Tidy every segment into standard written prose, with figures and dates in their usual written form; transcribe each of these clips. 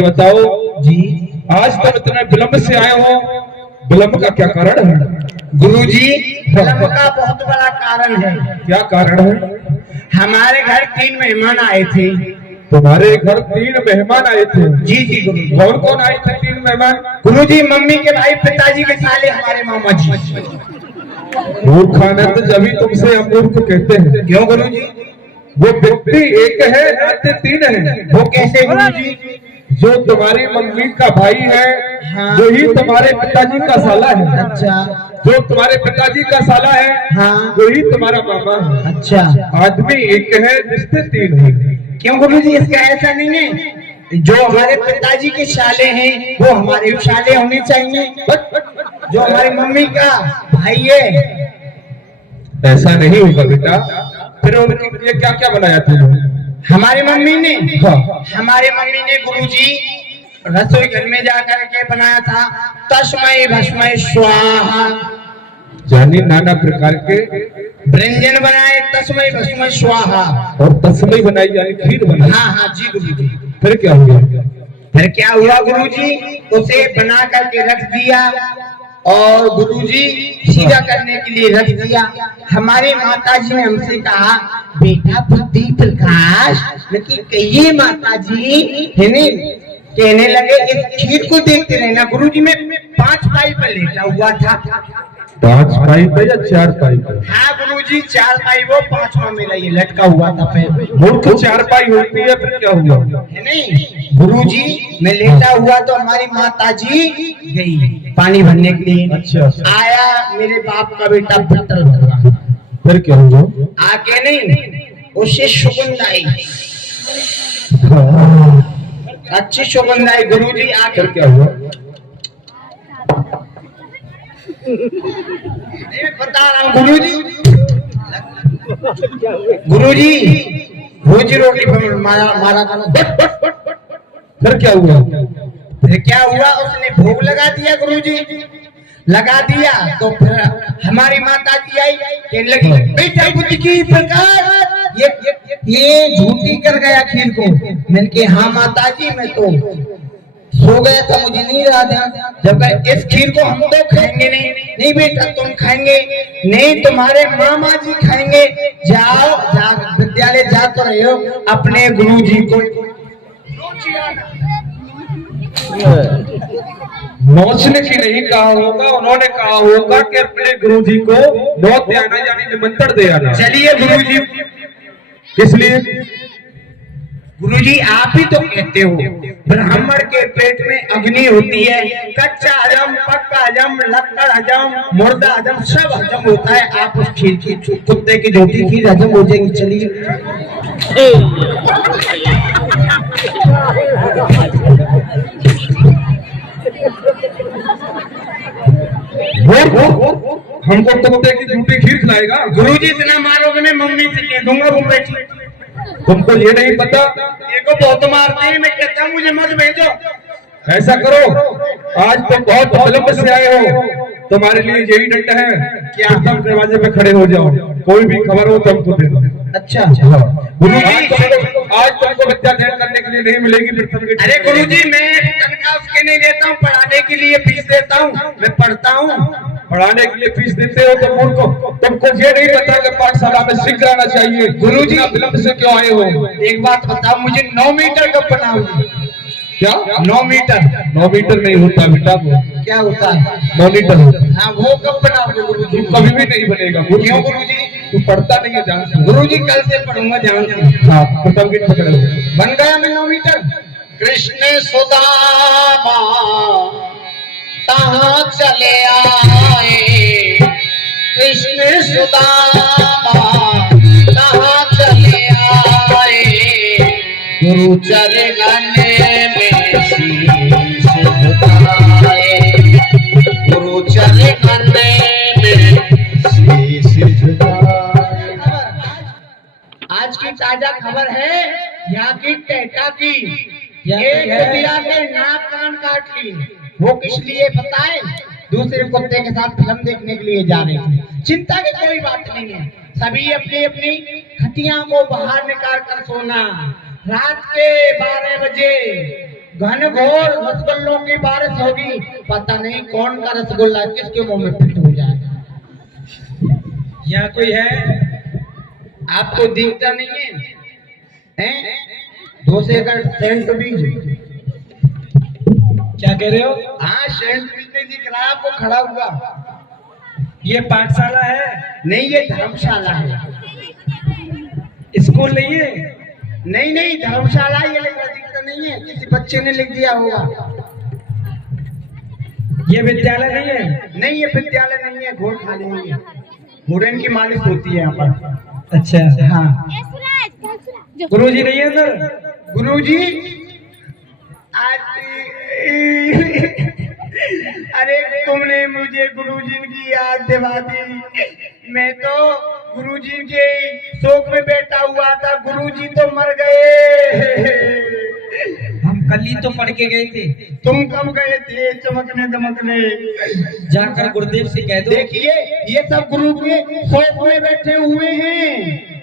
मुझे बताओ जी आज तुम इतने विलंब से आए हो, विलंब का क्या कारण है? गुरुजी, विलंब का बहुत बड़ा कारण है। क्या कारण है? हमारे घर 3 मेहमान आए थे। तुम्हारे घर 3 मेहमान आए थे? जी जी गुरुजी। कौन कौन आए थे 3 मेहमान? गुरुजी, मम्मी के भाई, पिताजी के साले, हमारे मामा जी। मूर्खानंद, जभी तुमसे अमूर्ख कहते हैं। क्यों गुरुजी? वो व्यक्ति एक है, नाते 3 है। वो कैसे गुरुजी? जो तुम्हारी मम्मी का भाई है, हाँ। वही तुम्हारे पिताजी का साला है। अच्छा। जो तुम्हारे पिताजी का साला है, हाँ। वही तुम्हारा मामा है। अच्छा। आदमी एक है, रिश्ते 3 है। क्यों गुरुजी? इसका ऐसा नहीं है, जो हमारे पिताजी के साले हैं वो हमारे साले होने चाहिए, जो हमारी मम्मी का भाई है। ऐसा नहीं होगा बेटा। फिर उनके लिए क्या क्या बनाया तुमने? हमारी मम्मी ने, हाँ। हमारी मम्मी ने गुरुजी रसोई घर में जाकर के बनाया था तस्मै भस्मै स्वाहा, यानी नाना प्रकार के व्यंजन बनाए, तस्मै भस्मै स्वाहा। और तस्मै बनाई यानी खीर बनाई। हाँ हाँ जी गुरुजी। फिर क्या हुआ? फिर क्या हुआ गुरुजी? उसे बना करके रख दिया और गुरुजी सीधा करने के लिए रख दिया। हमारी माताजी ने हमसे कहा, बेटा बुद्धि प्रकाश लेकिन कहिए माताजी, है नहीं? कहने लगे इस खीर को देखते रहना। गुरुजी में 5 पाई पर लेटा हुआ था। 5 पाई पे या 4 पाई पे? हाँ गुरुजी, 4 पाई वो, 5वां मेरा ये लटका हुआ था पैर। मूर्ख, 4 पाई होती है। फिर क्या हुआ? है नहीं? गुरुजी मैं लेटा हुआ तो हमारी माताजी गई पानी भरने के लिए। अच्छा। आया मेरे बाप का बेटा बट्टल भर रहा। फिर क्या हुआ? आके नहीं, उसे सुगंध आई, अच्छी सुगंध आई गुरुजी। आकर क्या हुआ? बता रहा हूँ गुरुजी। गुरुजी रोजी रोटी पर मारा था। फिर क्या हुआ? फिर क्या हुआ? उसने भोग लगा दिया गुरुजी। लगा दिया तो फिर हमारी माता जी आई, कहने लगी, बेटा बुद्धि की प्रकार ये झूठी कर गया खीर को। मैंने कहा हाँ माता जी, मैं तो सो गया था, मुझे नहीं रहा था। जब कहा इस खीर को हम तो खाएंगे नहीं। नहीं बेटा तुम खाएंगे नहीं, तुम्हारे मामा जी खाएंगे। जाओ जा, विद्यालय जा तो रहे हो, अपने गुरु जी को नोचने की नहीं कहा होगा, उन्होंने कहा होगा कि अपने गुरुजी को नौत आना यानी निमंत्रण दे आना। चलिए गुरुजी। किस लिए? गुरुजी आप ही तो कहते हो ब्राह्मण के पेट में अग्नि होती है, कच्चा हजम, पक्का हजम, लक्कड़ हजम, मुर्दा हजम, सब हजम होता है। आप उस खीर की, कुत्ते की झूठी खीर हजम हो जाएगी। चलिए हमको कुत्ते की झूठी खीर खिलाएगा? गुरुजी इतना मारोगे मैं मम्मी से कह दूंगा वो बेटी। तुमको ये नहीं पता? देखो बहुत मारते हैं, मैं कहता हूँ मुझे मत भेजो। ऐसा करो, आज तुम बहुत विलंब से आए हो, तुम्हारे लिए यही दंड है कि आप सब दरवाजे पे खड़े हो जाओ, कोई भी खबर हो तो हमको दे दो। अच्छा गुरुजी, आज तुमको विद्या अध्ययन करने के लिए नहीं मिलेगी। फिर अरे गुरुजी मैं तनख्वाह उसके नहीं देता हूँ, पढ़ाने के लिए फीस देता हूँ, मैं पढ़ता हूँ। पढ़ाने के लिए फीस देते हो तो मूर्ख, तुमको ये नहीं पता कि पाठशाला में सीख जाना चाहिए। गुरुजी विलंब से क्यों आए हो? एक बात बताओ मुझे, 9 मीटर कब बनाओगे? क्या? 9 मीटर? 9 मीटर नहीं होता बेटा, वो क्या होता है? मॉनिटर। हाँ वो कब बनाओगे गुरुजी? कभी भी नहीं बनेगा। क्यों गुरुजी? तू पढ़ता नहीं है ध्यान से। गुरुजी कल से पढ़ूंगा ध्यान से। हाँ प्रथम गिट पकड़ो। बन गया मैं 9 मीटर। कृष्ण सुदामा कहाँ चले आए, कृष्ण सुदामा कहाँ चले आए, गुरु चरण में शीश झुकाए, गुरु चरण में शीश झुकाए। आज की ताजा खबर है यहाँ की टेटा की, एक कुतिया के नाक कान काट लिए। वो किस लिए बताएं? दूसरे कुत्ते के साथ फिल्म देखने के लिए जा रहे थे। चिंता की कोई बात नहीं है, सभी अपनी अपनी खटिया को बाहर निकाल कर सोना। रात के 12 बजे घने घोर रसगुल्लों की बारिश होगी, पता नहीं कौन का रसगुल्ला किसके मुंह में फिट हो जाएगा। यहाँ कोई है? आपको दिखता नहीं है? हैं? 2 सेकंड सेंट बीज। क्या कह रहे हो? हाँ सेंट बीज नहीं दिख रहा आपको खड़ा हुआ? ये पाठशाला है, नहीं ये धर्मशाला है। स्कूल नहीं है? नहीं नहीं धर्मशाला ये लिखा दिखता नहीं है, किसी बच्चे ने लिख दिया होगा। ये विद्यालय नहीं है? नहीं ये विद्यालय नहीं है, घोड़ खाली नहीं है। मुरन की मालिश होती है यहाँ पर। अच्छा हाँ गुरुजी नहीं है अंदर? गुरुजी अरे तुमने मुझे गुरुजी की याद दिला दी। मैं तो गुरुजी के शोक में बैठा हुआ था, गुरुजी तो मर गए। हम कल ही तो पढ़ के गए थे। तुम कब गए थे? चमकने दमकने। जाकर गुरुदेव से कह दो। देखिए ये सब गुरु के शोक में बैठे हुए हैं।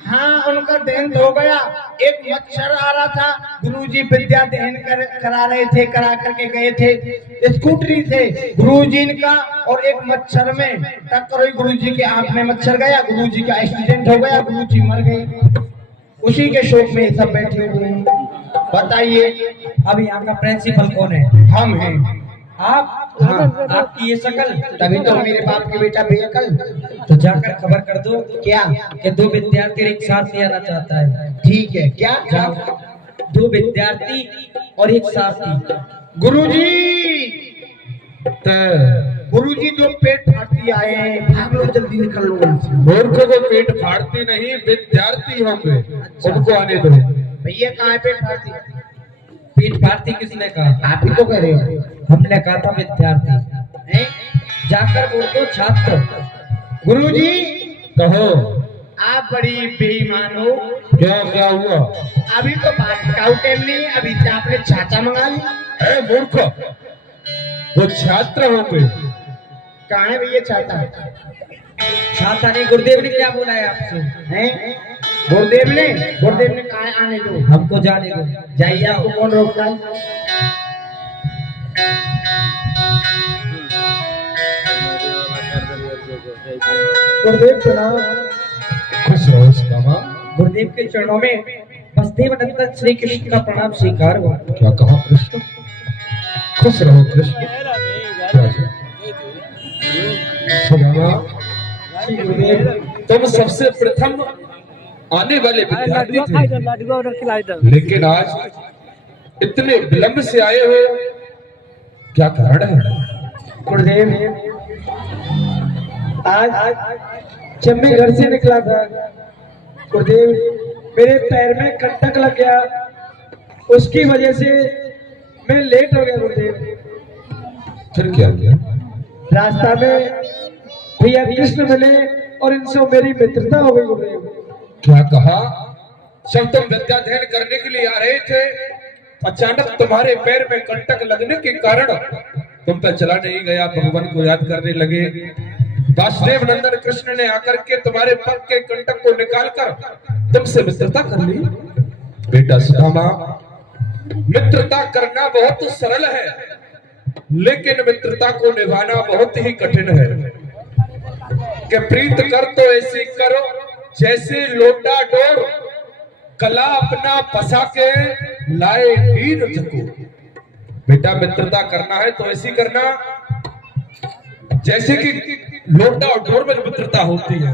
हाँ उनका देहांत हो गया। एक मच्छर आ रहा था, गुरुजी विद्या दहन करा रहे थे, करा करके गए थे। स्कूटरी से गुरुजी का और एक मच्छर में टक्कर हुई, गुरुजी के आंख में मच्छर गया, गुरुजी का एक्सीडेंट हो गया, गुरुजी मर गए। उसी के शोक में सब बैठे हुए हैं। बताइए अब यहाँ का प्रिंसिपल कौन है? हम हैं। आप? हाँ। आपकी ये शक्ल? तभी तो मेरे बाप के बेटा बेअकल। तो जाकर खबर कर दो क्या? कि 2 विद्यार्थी एक साथ आना चाहता है। ठीक है क्या? जाओ, 2 विद्यार्थी और एक साथी। गुरुजी गुरुजी जो पेट फाड़ती आए हैं, भाग लो जल्दी निकल लो। मूर्खों को पेट फाड़ती नहीं, विद्यार्थी होंगे, उनको आने दो। भैया कहाँ है पेट फाड़ती? पेट फाड़ती किसने कहा? आप ही तो कह रहे हो। हमने कहा था विद्यार्थी। हैं? जाकर बोल दो छात्र। गुरुजी कहो आप बड़ी बेईमान हो। क्या हुआ? अभी तो बात का टाइम नहीं, अभी से आपने चाचा मंगा ली। ए मूर्ख, वो छात्र होंगे। कहाँ है भैया चाचा? छात्र नहीं, गुरुदेव ने क्या बोला है आपसे? हैं? गुरुदेव ने कहा आने दो, हमको जाने दो। जाइए, आपको कौन रोकता है? गुरुदेव प्रणाम। खुश रहो सुदामा। गुरुदेव के चरणों में वसुदेव नंदन श्री कृष्ण का प्रणाम स्वीकार हुआ। क्या कहा कृष्ण? खुश रहो कृष्ण। सुदामा, तुम सबसे प्रथम आने वाले विद्यार्थी थे, लेकिन आज इतने विलंब से आए हो, क्या कारण है? गुरुदेव, आज जब मैं घर से निकला था, गुरुदेव मेरे पैर में कंटक लग गया, उसकी वजह से मैं लेट हो गया। गुरुदेव फिर क्या किया? रास्ता में भैया कृष्ण मिले और इनसे मेरी मित्रता हो गई। गुरुदेव क्या कहा? जब तुम विद्या अध्ययन करने के लिए आ रहे थे, अचानक तुम्हारे पैर में कंटक लगने के कारण तुम तो चला नहीं गया, भगवान को याद करने लगे। वासुदेव नंदन कृष्ण ने आकर के तुम्हारे पग के कंटक को निकालकर तुमसे मित्रता कर ली। बेटा सुदामा, मित्रता करना बहुत सरल है, लेकिन मित्रता को निभाना बहुत ही कठिन है। कि प्रीत कर तो ऐसी करो जैसे लोटा डोर, कला अपना फंसा के लाए हीर झको। बेटा मित्रता करना है तो ऐसी करना जैसे कि लोटा और डोर में मित्रता होती है।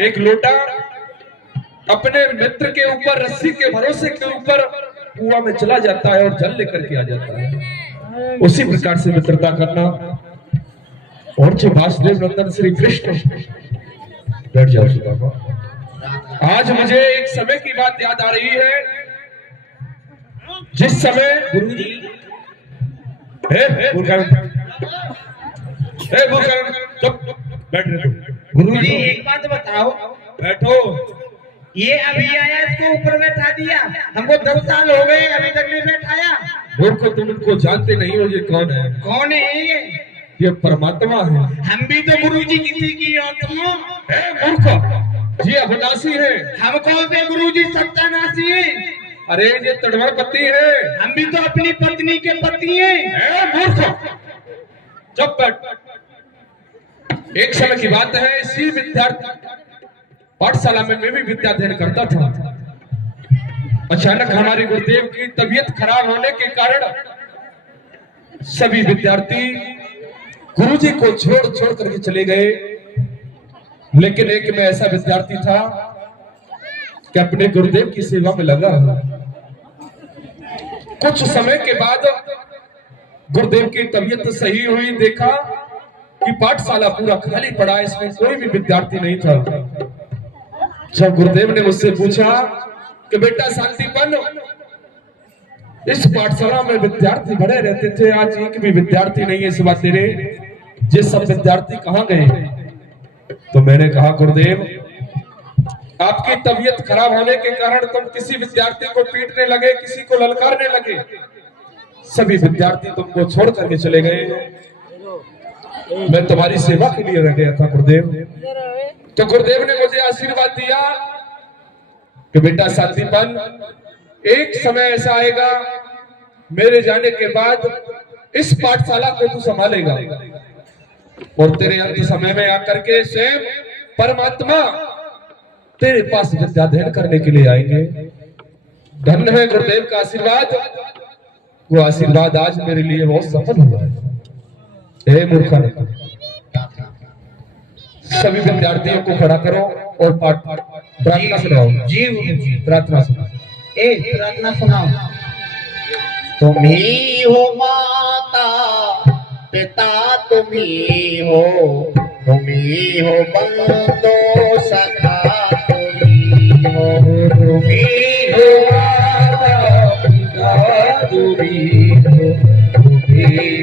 एक लोटा अपने मित्र के ऊपर रस्सी के भरोसे के ऊपर कुआं में चला जाता है और जल लेकर के आ जाता है, उसी प्रकार से मित्रता करना। और जो वासुदेव नंदन श्री कृष्ण, बैठ जाओ सुदामा। आज मुझे एक समय की बात याद आ रही है, जिस समय गुरुजी बैठ रहे। गुरुजी एक बात बताओ, बैठो। ये अभी आया, इसको ऊपर बैठा दिया, हमको 10 साल हो गए अभी तक नहीं बैठाया। मूर्ख, तुम इनको जानते नहीं हो, ये कौन है? कौन है ये परमात्मा है। हम भी तो गुरुजी किसी की आत्मा। मूर्ख, ये अविनाशी है। हम कौन से गुरुजी सत्यानाशी है? अरे ये तड़वर पति है। हम भी तो अपनी पत्नी के पति हैं। मूर्ख, चुप बैठ। एक समय की बात है, इसी विद्यार्थी पाठशाला में मैं भी विद्या अध्ययन करता था। अचानक हमारे गुरुदेव की तबीयत खराब होने के कारण सभी विद्यार्थी गुरुजी को छोड़ छोड़ करके चले गए। लेकिन एक में ऐसा विद्यार्थी था कि अपने गुरुदेव की सेवा में लगा। कुछ समय के बाद गुरुदेव की तबीयत सही हुई, देखा कि पाठशाला पूरा खाली पड़ा, इसमें कोई भी विद्यार्थी नहीं था। जब गुरुदेव ने मुझसे पूछा कि बेटा शांतिपन, इस पाठशाला में विद्यार्थी बड़े रहते थे, आज एक भी विद्यार्थी नहीं है, सिवा तेरे, ये सब विद्यार्थी कहाँ गए? तो मैंने कहा गुरुदेव, आपकी तबीयत खराब होने के कारण तुम किसी विद्यार्थी को पीटने लगे, किसी को ललकारने लगे, सभी विद्यार्थी तुमको छोड़ करके चले गए। मैं तुम्हारी सेवा के लिए रह गया था गुरुदेव। तो गुरुदेव ने मुझे आशीर्वाद दिया कि बेटा शांतिपन, एक समय ऐसा आएगा मेरे जाने के बाद इस पाठशाला को तू संभालेगा और तेरे अंत समय में आकर के स्वयं परमात्मा तेरे पास विद्या अध्ययन करने के लिए आएंगे। धन्य है गुरुदेव का आशीर्वाद, वो आशीर्वाद आज मेरे लिए बहुत सफल हुआ है। हे मूर्खा, सभी विद्यार्थियों को खड़ा करो और पाठ प्रार्थना सुनाओ। जी प्रार्थना सुनाओ। प्रार्थना सुनाओ। तुम ही हो माता पिता, तुम ही हो बंदो सखा, तुम ही हो माता पिता, तुम ही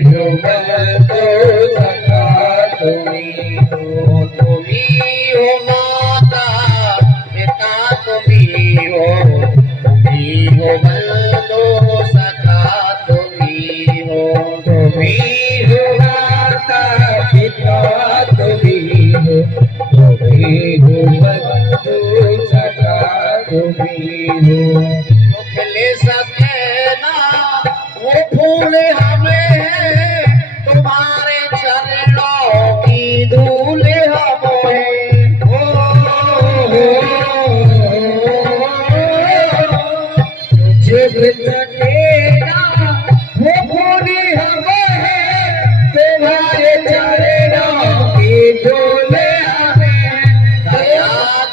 हो बंदो सखा, तुम ही हो माता पिता, तुम ही हो बंदो सखा, तुम ही हो माता पिता, तुम ही हो बंदो सखा, तुम ही हो। जो खिले सके ना वो फूल हमें, तुम्हारे चरणों की धूल हमें। जो सके ना वो फूल हमें, तुम्हारे चरणों की धूल हमें। दया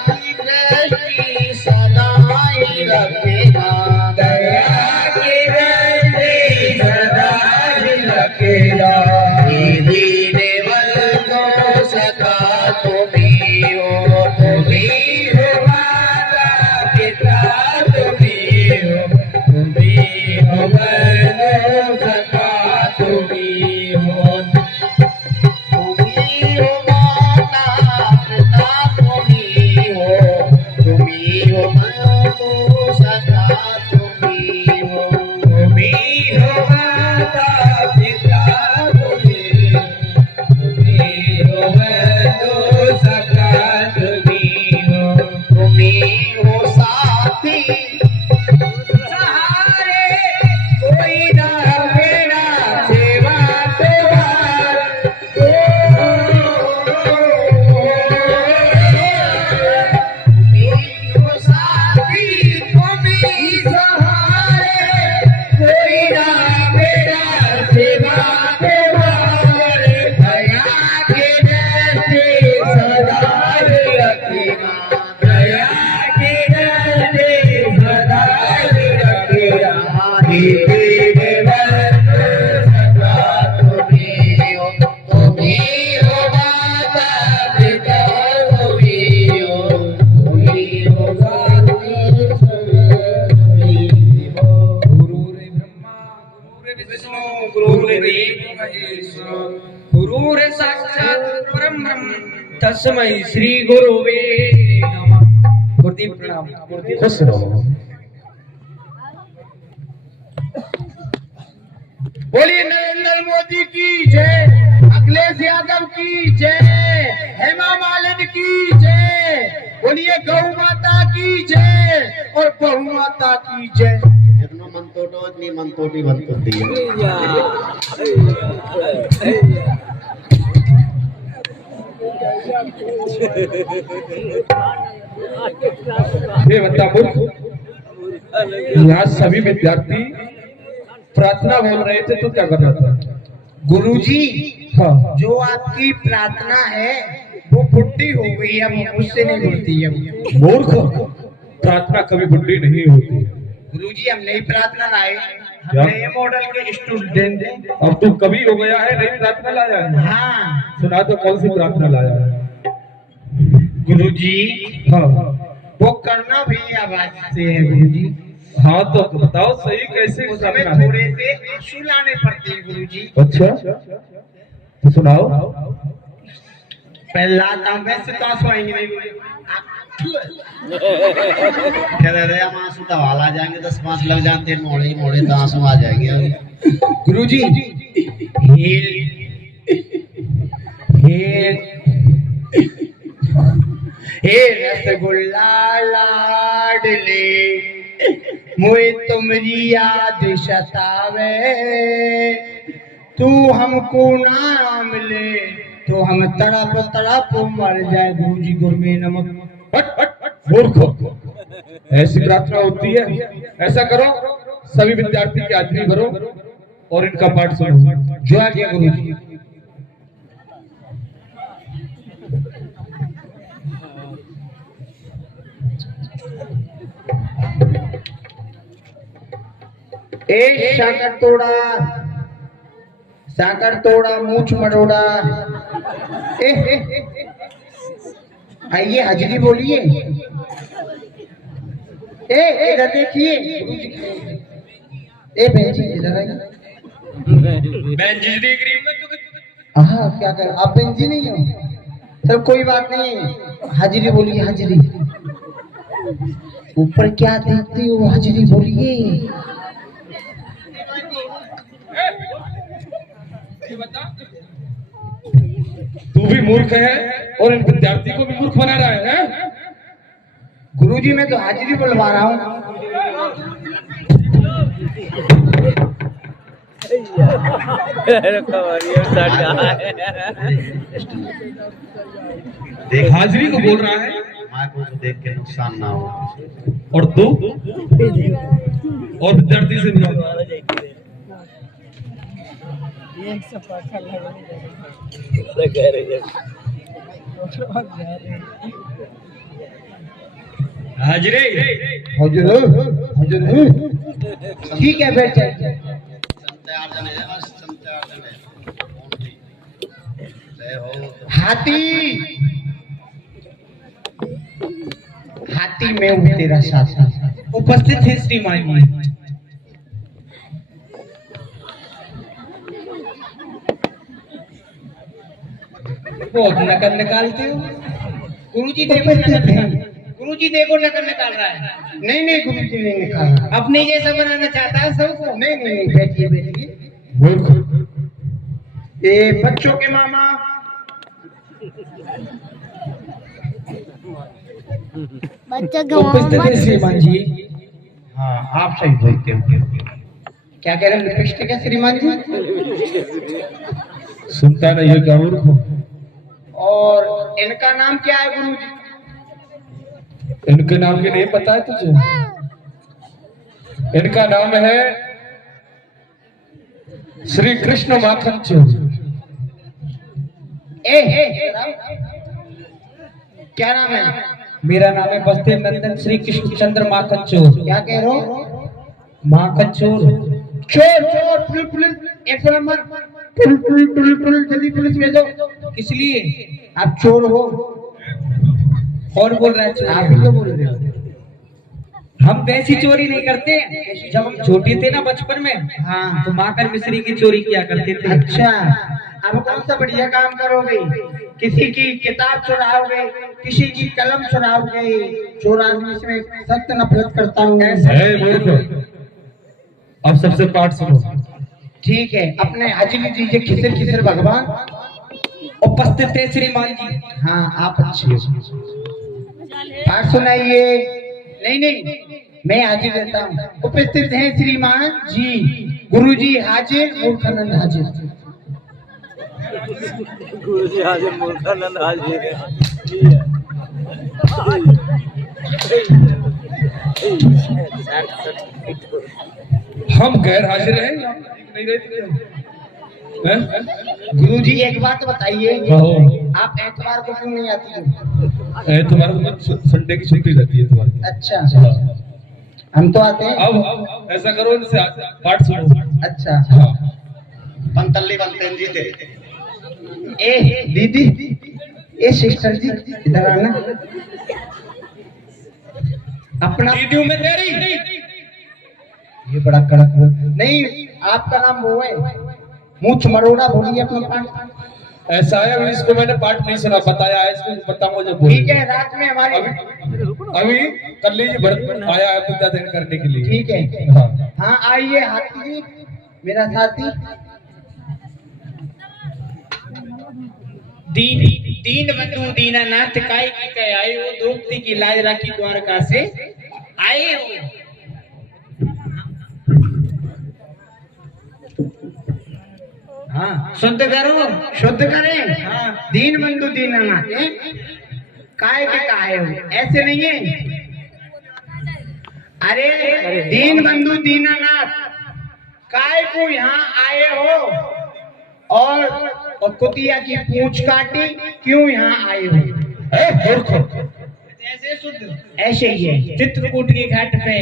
की दृष्टि सदा ही रखेगा, दया की दृष्टि सदा ही रखेगा। दीदी बंदो सखा, तुम ही हो माता पिता, तुम ही हो बंदो सखा, तुम ही हो माता पिता, तुम ही हो बंदो सखा, तुम ही हो माता पिता, तुम ही हो बंदो सखा, तुम ही हो साथी सहारे, कोई ना मेरा सेवा तुम्हार। हो साथी तुम ही सहारे, कोई ना मेरा सेवा तुम्हार। दया के दृष्टि सदा ही रखेगा, दया के दृष्टि सदा ही रखेगा। दीदी बंदो सखा, तुम ही हो माता पिता, तुम ही हो गुरु रे ब्रह्मा गुरु रे विष्णु गुरु रे देव महेश्वर, गुरु रे साक्षात परम ब्रह्म तस्मै श्री गुरुवे नमः। गुरुदेव प्रणाम। खुश रहो। बोलिए नरेंद्र मोदी की जय, अखिलेश यादव की जय, हेमा मालिनी की जय, बोलिए गौ माता की जय और बोल बहु माता की जय। जितना मन तोटो इतनी मन तोटी बनती होती है। ये बता मूर्ख, यहाँ सभी विद्यार्थी प्रार्थना बोल रहे थे तो क्या कर रहा था? गुरुजी, हाँ, जो आपकी प्रार्थना है वो बुढ़ी हो गई, अब मुझसे नहीं होती है। मूर्ख, प्रार्थना कभी बुढ़ी नहीं होती। गुरुजी, हम नई प्रार्थना लाए, क्या? हम नए मॉडल के स्टूडेंट हैं। अब तू कभी हो गया है, नई प्रार्थना लाया है? हाँ सुना तो कौन सी प्रार्थना लाया है? गुरुजी, हाँ वो करना भी आवाज से है गुरुजी। हाँ, तो बताओ सही कैसे उसमें प्रार्थना है? थोड़े से आंसू लाने पड़ते हैं गुरुजी। अच्छा, तो सुनाओ। पहला काम वैसे तो आंसू आएंगे नहीं। कह रहे हम आंसू दवाल आ जाएंगे, 10-5 लग जाते हैं, मोड़े मोड़े तो आंसू आ जाएंगे। गुरुजी, हे रसगुल्ला लाडले, मुझे तुमरी याद सतावे, तू हमको ना मिले तो हम तड़प तड़प मर जाए। गुरुजी, गुरु में नमक। मूर्ख, ऐसी प्रार्थना होती है? ऐसा करो, सभी विद्यार्थी की हाजिरी भरो और इनका पाठ सुनो। जो आ गया गुरुजी। ए साकर तोड़ा मूछ मरोड़ा। आइए हाजिरी बोलिए। इधर देखिए। ए बहन जी इधर आइए। बहन जी देख रही हूँ। हाँ, क्या कर, आप बहन जी नहीं हो? चल कोई बात नहीं, हाजिरी बोलिए हाजिरी। ऊपर क्या देखते हो, हाजिरी बोलिए। तू भी मूर्ख है और इन विद्यार्थी को भी मूर्ख बना रहा है? गुरुजी, मैं तो हाजिरी बुलवा रहा हूँ। हाजिरी को बोल रहा है माँ को देख के नुकसान ना हो। और तू और विद्यार्थी से बुला। हाजिरी ठीक है, बैठ जाइए। हाथी हाथी में हूँ तेरा साथ। उपस्थित है श्रीमान जी। बहुत नकल निकालते हो गुरुजी। देखो गुरुजी, देखो नकल निकाल रहा है। नहीं नहीं गुरुजी नहीं निकाल रहा, अपने जैसा बनाना चाहता है सबको। नहीं नहीं नहीं, बैठिए बैठिए। ये बच्चों के मामा। उपस्थित है श्रीमान जी। हाँ, आप सही बोलते हो। क्या कह रहे हैं, लिपस्टिक है श्रीमान जी? सुनता नहीं है क्या मूर्ख? और इनका नाम क्या है गुरुजी? इनके नाम के नहीं पता है तुझे? इनका नाम है श्री कृष्ण माखन चोर। क्या नाम है? मेरा नाम है बसदेव नंदन श्री कृष्ण चंद्र माखन चोर। क्या कह रहे हो? माखन चोर। चोर चोर, पुलिस 100 नंबर। पुल जल्दी पुलिस भेजो। किस लिए? आप चोर हो। कौन बोल रहा है चोर? आप ही तो बोल रहे हो। हम वैसी चोरी नहीं करते। जब हम छोटे थे ना बचपन में, हाँ, तो माखन मिश्री की चोरी किया करते थे। अच्छा, अब कौन सा बढ़िया काम करोगे? किसी की किताब चुराओगे, किसी की कलम चुराओगे। चोर आदमी से सख्त नफरत करता हूँ। अब सबसे पाठ सुनो। ठीक है, अपने हाजिरी दीजिए। खिसर खिसर भगवान उपस्थित है श्रीमान जी। हाँ, आप अच्छे हो। पाठ सुनाइए। नहीं नहीं, मैं हाजिर रहता हूँ। उपस्थित हैं श्रीमान जी, गुरुजी हाजिर, मूर्खानंद हाजिर। गुरुजी हाजिर, मूर्खानंद हाजिर। हम गैर हाजिर हैं नहीं रहते हैं? गुरुजी एक बात बताइए, कहो। आप एतवार को क्यों नहीं आती हो? तुम्हारे को संडे की छुट्टी रहती है तुम्हारी। अच्छा, हम तो आते हैं। अब ऐसा करो, इनसे पाठ सुनो। अच्छा, हाँ। पंतल्ली बनते जी थे। ए दीदी, ए सिस्टर जी, इधर आना। अपना दीदी हूँ मैं तेरी। ये बड़ा कड़क है। नहीं, आपका नाम वो है, मुँह मरोड़ा, बोलिए अपना पाठ। ऐसा है, अभी इसको मैंने पाठ नहीं सुना, बताया है इसको, बताऊंगा जब ठीक है, रात में हमारी अभी कर लीजिए, भरत आया है पूजा दिन करने के लिए। ठीक है। हाँ। हाँ आइए हाथी जी, मेरा साथी। दीन बंधु दीनानाथ काय की कह आए हो, द्रौपदी की लाज राखी द्वारका से आए हो। हाँ, शुद्ध करो। शुद्ध करें। हाँ। दीन बंधु दीनानाथ काय के काहे हो, ऐसे नहीं है। अरे दीन बंधु दीनानाथ काय को यहाँ आए हो और कुतिया की पूंछ काटी, क्यों यहाँ आए हो? ऐसे शुद्ध ऐसे ही है। चित्रकूट के घाट पे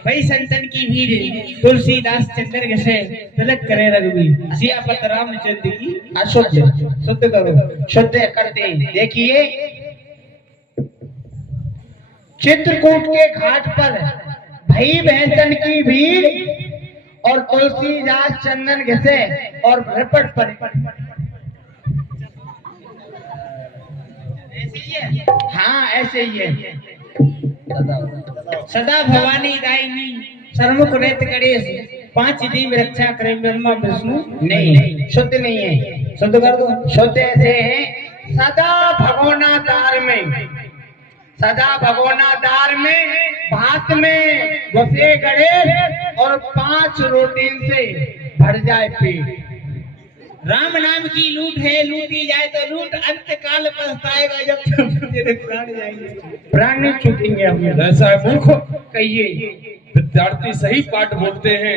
वही संतन की भीड़, तुलसीदास चंदन से तिलक करे रघुवीर, सियापत रामचंद्र की अशुद्ध शुद्ध करो, शुद्ध करते हैं। देखिए, चित्रकूट के घाट पर भाई बहन की भीड़ और तुलसीदास चंदन घसे और रपट पर। हाँ ऐसे ही है। सदा भवानी दायिनी सरमुख रेत गणेश, पांच दीव रक्षा करे ब्रह्मा विष्णु। नहीं, शुद्ध नहीं है। शुद्ध कर दो। शुद्ध ऐसे है, सदा भगोना दार में, सदा भगोना दार में भात में घुसे गणेश और 5 रोटी से भर जाए पेट। राम नाम की लूट है, लूटी जाए तो लूट, अंत काल पछताएगा जब तेरे प्राण जाएंगे। प्राण नहीं छूटेंगे हमें। ऐसा है मूर्खो, कहिए। विद्यार्थी सही पाठ बोलते हैं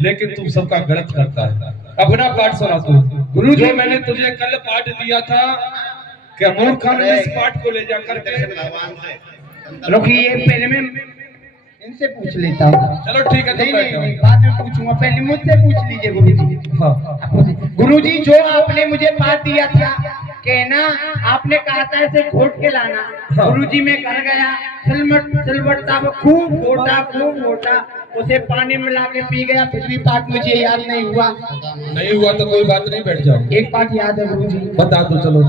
लेकिन तुम सबका गलत करता है। अपना पाठ सुना तू। गुरु जी, मैंने तुझे कल पाठ दिया था कि मूर्खानंद इस पाठ को ले जाकर के। रुकिए, पहले मैं इनसे पूछ लेता हूँ। चलो ठीक है, नहीं, नहीं, नहीं, बाद में पूछूंगा, पहले मुझसे पूछ लीजिए गुरु जी। हाँ। गुरु जी, जो आपने मुझे पाठ दिया था कहना, आपने कहा था इसे घोट के लाना। हाँ। गुरु जी मैं घर गया, सिलवट्टा खूब घोटा, उसे पानी में ला के पी गया, फिर भी पाठ मुझे याद नहीं हुआ। नहीं हुआ तो कोई बात नहीं, बैठ जाओ। एक पाठ याद है गुरु जी। बता दो चलो।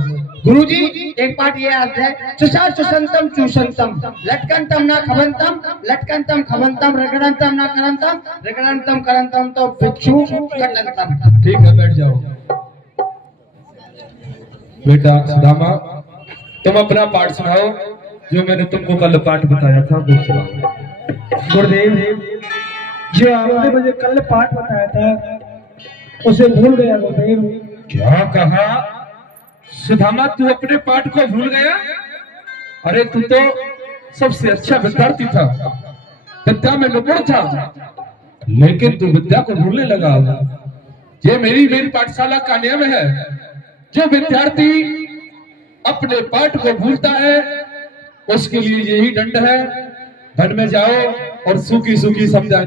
गुरु जी एक पाठ ये याद है, चुसा चुसंतम चूसंतम, लटकंतम ना खबंतम, लटकंतम खबंतम, रगड़ंतम ना करंतम, रगड़ंतम करंतम तो बिच्छू कटंतम। ठीक है, बैठ जाओ। बेटा सुदामा, तुम अपना पाठ सुनाओ, जो मैंने तुमको कल पाठ बताया था वो सुनाओ। गुरुदेव, जो आपने मुझे कल पाठ बताया था उसे भूल गया गुरुदेव। क्या कहा सुदामा, तू अपने पाठ को भूल गया? अरे तू तो सबसे अच्छा विद्यार्थी था, विद्या में निपुण था, लेकिन तू विद्या को भूलने लगा। ये मेरी पाठशाला का नियम है, जो विद्यार्थी अपने पाठ को भूलता है उसके लिए यही दंड है। घर में जाओ और सूखी सूखी समझाए।